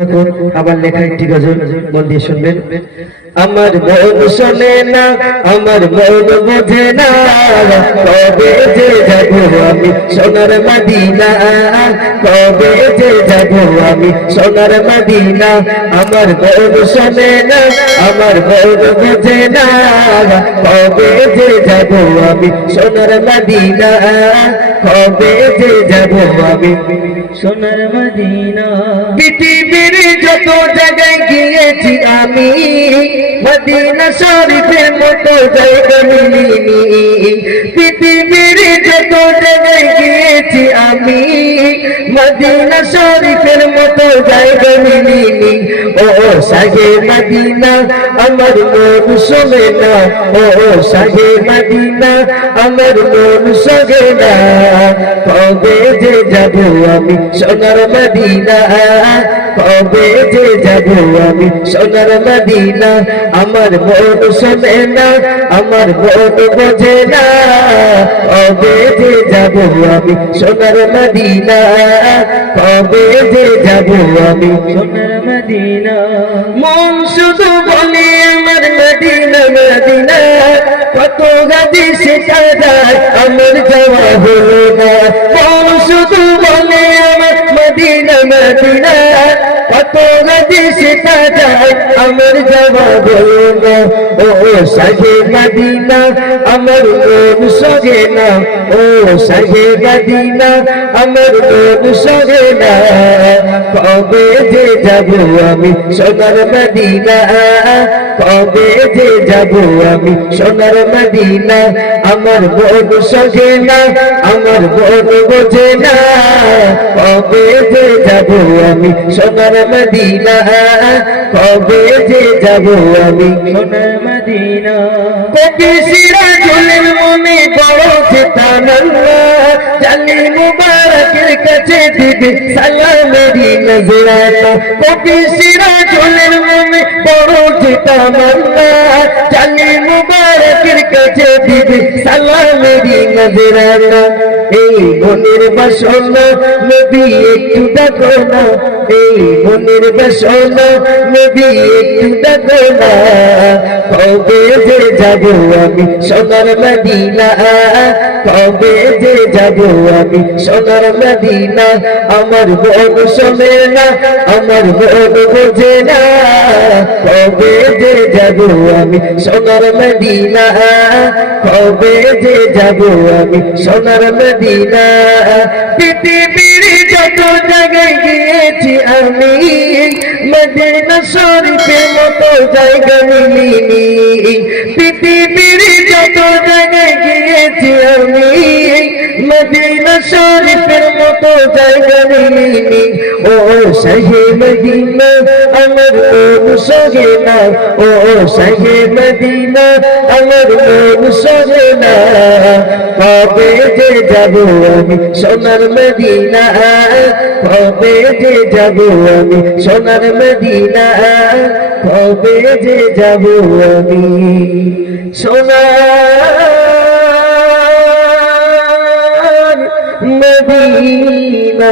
আমার লেখা একটি গজল মন দিয়ে শুনবেন। আমার মন শোনে না, আমার মন বোঝে না, কবে যে যাব আমি সোনার মদিনা, কবে যে যাব আমি সোনার মদিনা। আমার মন শোনে না, আমার মন বোঝে না, কবে যে যাব আমি সোনার মদিনা, কবে যে যাব আমি সোনার মদিনা। পৃথিবীর যত জায়গায় গিয়েছি আমি, মদিনা শরীফের মতো জায়গা মিলিনি। পৃথিবীর যত জায়গায় গিয়েছি আমি, মদিনা শরীফের মতো জায়গা মিলিনি। ও শাহে মদিনা আমার মন শোনে না, ও শাহে মদিনা আমার মন শোনে না, কবে যে যাব আমি সোনার মদিনা, কবে যে যাব আমি সোনার মদিনা। আমার মন শোনে না, আমার মন বোঝে না, কবে যে যাব আমি সোনার মদিনা, কবে যে যাব আমি সোনার মদিনা। মন শুধু বলে আমার মদিনা মদিনা, কত গাদি শেখা যায় আমার যাওয়া হলো না। মন শুধু বলে আমার মদিনা মদিনা, কত গাদি শেখা যায় আমার যাওয়া হলো না। ও শাহে মদিনা আমার মন সগে না, ও শাহে মদিনা আমার মন সগে না, কবে যে যাব আমি সোনার মদিনা, কবে যে যাব আমি সোনার মদিনা। আমার মন সগে না, আমার মন বোঝে না, কবে যে যাব আমি সোনার মদিনা, কবে যে যাব আমি সোনার মদিনা। কবি সিরাজুলের মনে বড় চেতনা, জানি মুবারকের কাছে দিবে সালামেরি নজরানা। কবি সিরাজুলের মনে বড় চেতনা, জানি মুবারকের কাছে দিবে সালামেরি নজরানা। এই মনের বাসনা নবী একটু ডাকো না, এই মনের বাসনা নবী একটু ডাকো না, কবে যে যাব আমি সোনার মদিনা, কবে যে যাব আমি সোনার মদিনা। আমার মন শোনে না, আমার মন বোঝে না, কবে যে যাব আমি সোনার মদিনা, কবে যে যাব আমি সোনার মদিনা। পৃথিবীর যত জায়গায় গিয়েছি আমি, মদিনা শরীফের মতো জায়গা মিলিনি। পৃথিবীর যত জায়গায় গিয়েছি আমি, মদিনা শরীফের মতো জায়গা মিলিনি। ও শাহে মদিনা আমার মন সগে না, ও শাহে মদিনা আমার মন সগে না, কবে যে যাব আমি সোনার মদিনা, কবে যে যাব আমি সোনার মদিনা, কবে যে যাব আমি সোনার মদিনা।